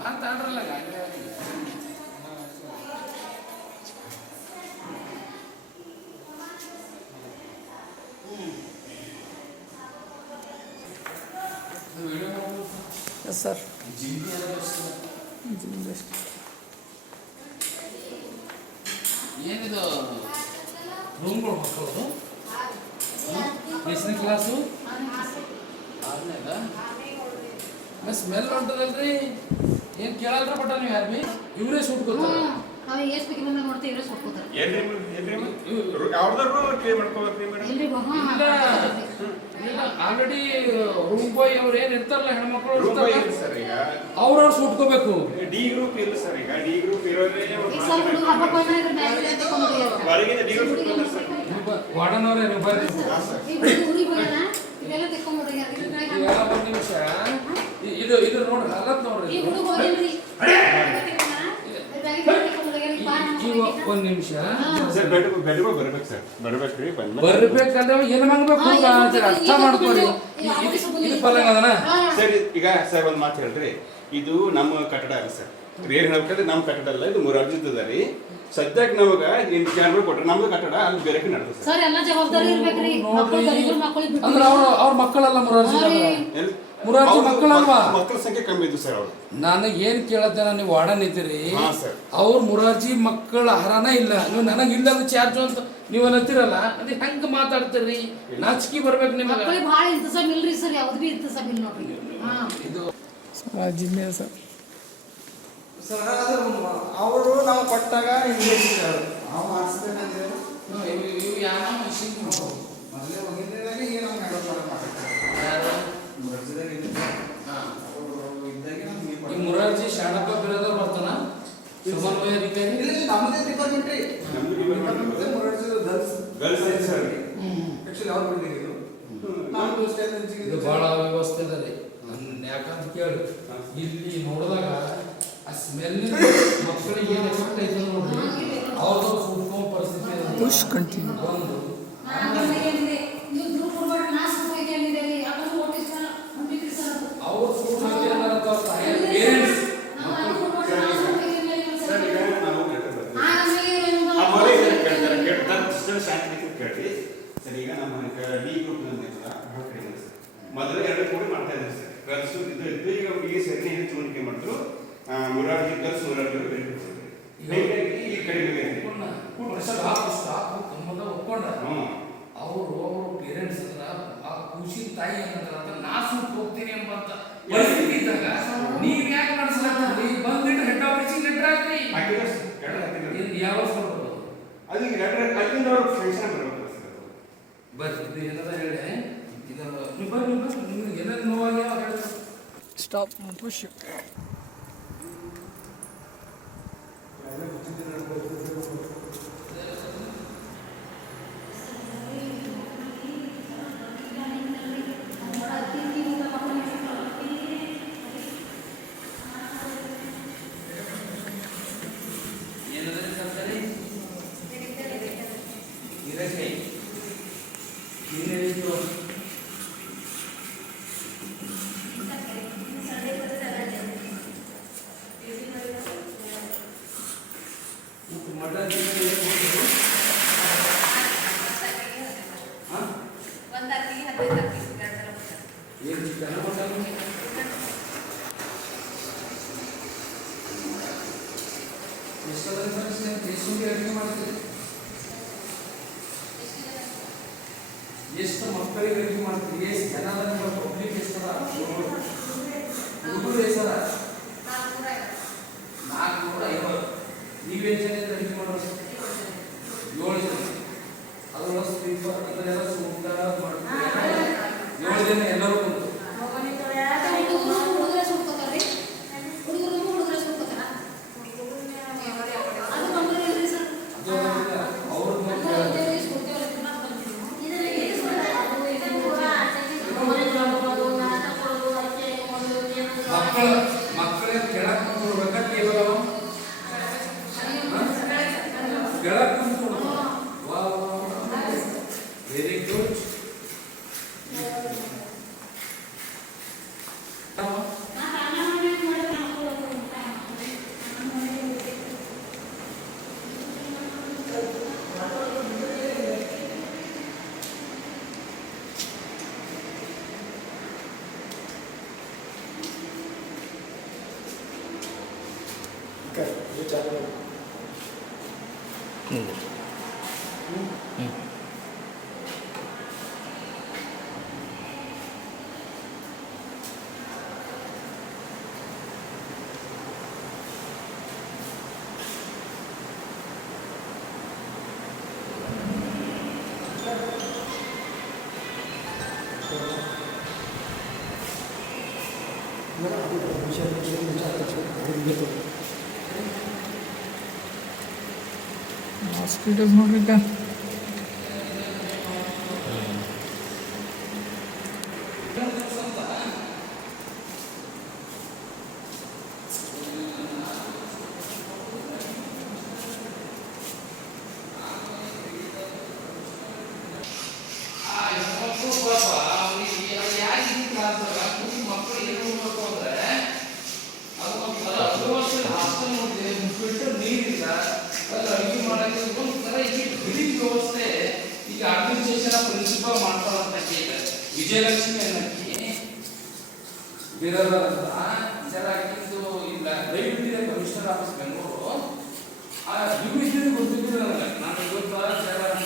ಮಾತಾಡ್ರಲ್ಲ sir ಏನಿದು ರೂಮ್ಗಳು ಮಕ್ಕಳು ಎಷ್ಟನೇ ಕ್ಲಾಸು ಆರನೇದ ಸ್ಮೆಲ್ ಹೊಂಟದಲ್ರಿ ಏನು ಕೇಳಲ್ರ ಬಟ್ ನೀವು ಯಾರು ಭೀ ಇವರೇ ಸುಟ್ಕೋತಾರೆ ಆಲ್ರೆಡಿ ರೂಮ್ ಬಾಯ್ ಅವ್ರು ಏನ್ ಇರ್ತಾರಲ್ಲ ಹೆಣ್ಮಕ್ಳು ಅವ್ರವ್ರು ಸುಟ್ಕೋಬೇಕು. ಡಿ ಗ್ರೂಪ್ ಇಲ್ಲ ಸರ್, ಈಗ ಡಿ ಗ್ರೂಪ್ ಇರೋದೇ ವಾರ್ಡನ್ ಅವರೇ ನೀವು ಬರ್ರಿ ಒಂದು ನಿಮಿಷ ಇದು ನೋಡ್ರಿ ಅಲ್ಲತ್ ನೋಡ್ರಿ ಒಂದ್ ನಿಮಿಷ ಬರ್ಬೇಕಂದ್ರೆ ಏನ್ ಮಾಡ್ಬೇಕು ಅರ್ಥ ಮಾಡ್ಕೊರಿ. ಇದು ಪಲಂಗ ಅದನ ಸರ್. ಈಗ ಸರ್ ಒಂದ್ ಮಾತು ಹೇಳ್ರಿ, ಇದು ನಮ್ಮ ಕಟ್ಟಡ ಅಲ್ಲ ಸರ್, ಏನ್ ಹೇಳ್ಬೇಕಂದ್ರೆ ನಮ್ಮ ಕಟ್ಟಡ ಅಲ್ಲ, ಇದು ಮುರಾರ್ಜಿದ್ ಅದ ರೀ. ಸದ್ಯಕ್ಕೆ ನಮಗ ಏನ್ ಕ್ಯಾನ್ಗಳು ಕೊಟ್ರೆ ನಮ್ದು ಕಟ್ಟಡ ಅಲ್ಲಿ ಬೇರೆ ನಡೆದ ಸರ್. ಎಲ್ಲ ಜವಾಬ್ದಾರಿ ಇರ್ಬೇಕ್ರಿ. ಅಂದ್ರೆ ಅವ್ರ ಮಕ್ಕಳಲ್ಲ ಮುರಾರ್ಜಿ ಮುರಾರ್ಜಿ ಮಕ್ಕಳಲ್ವಾ? ಮಕ್ಕಳ ಸಂಖ್ಯೆ ಕಮ್ಮಿ ಇದ್ದು ಸರ್. ಅವ್ರು ನಾನು ಏನ್ ಕೇಳತ್ತೆ, ನೀವು ವಾರ್ಡನ್ ಇದ್ದೀರಿ, ಅವ್ರ ಮುರಾರ್ಜಿ ಮಕ್ಕಳ ಆಹಾರನ ಇಲ್ಲ, ನೀವು ನನಗೆ ಇಲ್ಲದ ಚಾರ್ಜ್ ಅಂತ ನೀವು ಅನ್ನತ್ತೀರಲ್ಲ, ಅದೇ ಹೆಂಗ ಮಾತಾಡ್ತೀರಿ? ನಾಚಿಕೆ ಬರ್ಬೇಕು ನಿಮಗೆ. ಭಾಳ ಇಂತಸಾಮ್ ಇಲ್ರಿ ಸರ್, ಯಾವ್ದು ಬಿ ಇಂತಸಾಮ್ ಇಲ್ಲ ನೋಡ್ರಿ. ಇದು ಸರ್ ಅವರು ನಾವು ಕೊಟ್ಟಾಗ ಇಂಗ್ಲೀಷ್ ಮುರಾರ್ಜಿ ಶಾಣಪ್ಪ ಬಿರೋದ ಬರ್ತಾನ ಸಮನ್ವಯ ಅಧಿಕಾರಿ ನಮ್ಮದೇ ಡಿಪಾರ್ಟ್ಮೆಂಟ್ ರೀ. ಮುರಾರ್ಜಿ ಗರ್ಲ್ಸ್ ಸರ್ ಆಕ್ಚುಲಿ ಅವ್ರು ಬಂದಿದ್ದು ಇದು ಬಹಳ ವ್ಯವಸ್ಥೆ ಇದೆ ರೀ. ಯಾಕಂತ ಕೇಳಿ ಇಲ್ಲಿ ನೋಡಿದಾಗ ಆ ಸ್ಮೆಲ್ ಮಕ್ಕಳಿಗೆ ಏನು ಎಫೆಕ್ಟ್ ಐತೆ ನೋಡ್ರಿ, ಅವ್ರದ್ದು ಸುಟ್ಕೊಂಡ್ ಪರಿಸ್ಥಿತಿ ಬಂದು ಅವ್ರು ಸೂಟ್ ಕೇಳಿ ಸರ್. ಈಗ ನಮ್ಮ ಡಿ ಗ್ರೂಪ್ ಮೊದಲು ಎರಡು ಕೂಡಿ ಮಾಡ್ತಾ ಇದ್ದಾರೆ ಸರ್. ಗರ್ಲ್ಸ್ ಇದು ಈಗ ಹುಡುಗಿ ಸೇರಿ ಏನು ಚುನಾವಣೆ ಮಾಡಿದ್ರು, ಮುರಾರ್ಜಿ ಗರ್ಲ್ಸ್ ಮುರಾರ್ಜಿ ಈ ಕಡಿಮೆ ಅವರು ಪೇರೆಂಟ್ಸ್ ಆ ಖುಷಿ ತಾಯಿ ಏನಂತ ನಾ ಸುಟ್ಟು ಹೋಗ್ತೀನಿ ಎಂಬಂತ ಪರಿಸ್ಥಿತಿ ಇದ್ದಾಗ ನೀವ್ ಯಾಕೆ ಮಾಡಿಸ್ಲಾಗ್ತೀರಿ? ಬಂದ್ಬಿಟ್ಟು ಹೆಡ್ ಆಫೀಸಿಗೆ ಲೆಟರ್ ಹಾಕ್ರಿ. ಯಾವ ಬರ್ಬೋದು ಅದು ಈಗ ಲೆಟರ್ ಅಲ್ಲಿಂದ ಅವ್ರು ಫಂಕ್ಷನ್ ಬರ್ಬೇಕು ಸರ್. ಬರ್ರಿ ಇದು ಏನದ ಹೇಳಿ ಇದು ನೀವು ಬರ್ರಿ ನಿಮ್ಗೆ ಏನಾದ್ರು ನೋವಾಗಿ ಸ್ಟಾಪ್ ಪುಷ್ ಎಷ್ಟು ಮಕ್ಕಳಿಗೆ ಅಡುಗೆ ಮಾಡ್ತೀವಿ? ಎಷ್ಟು ಜನ ಪಬ್ಲಿಕ್ ಎಷ್ಟದ? ಹುಡುಗರು ಎಷ್ಟದ? 450. ನೀವೇನು ಜನ ಅಡುಗೆ ಮಾಡೋದು? 7 ಜನ. ಅದರೊಳಗೆ ಸ್ಪೀಕರ್ ಅದನ್ನೆಲ್ಲ ಊಟ ಮಾಡ್ತೀವಿ. 7 ಜನ ಎಲ್ಲರೂ ಬಂದು ಮಕ್ಕಳ ಕೆಳಗೆ ಕೂತ್ಕೊಳ್ಬೇಕಾ ಟೇಬಲ್ ಕೆಳಗೆ ಕೂತ್ಕೊಳ್ಬೇಕು. Very good. ಹಾಸ್ಪಿಟಲ್ ನೋಡ್ರಿಕ್ಕ ಪ್ರಿನ್ಸಿಪಲ್ ಮಾಡ್ತಾರಂತ ವಿಜಯಲಕ್ಷ್ಮಿ ಅನ್ನಕ್ಕೆ ಬಿರೋದಂತ ಜರಾಕಿದ್ದು ಇಲ್ಲ ದಯವಿಟ್ಟು ಕಮಿಷನರ್ ಆಫೀಸ್ ಬೆಂಗಳೂರು ಆ ಯುನಿವರ್ಸಿಟಿ ಗೊತ್ತಿದ್ದಿಲ್ಲ ನನಗೆ ನಾನು ಇವತ್ತು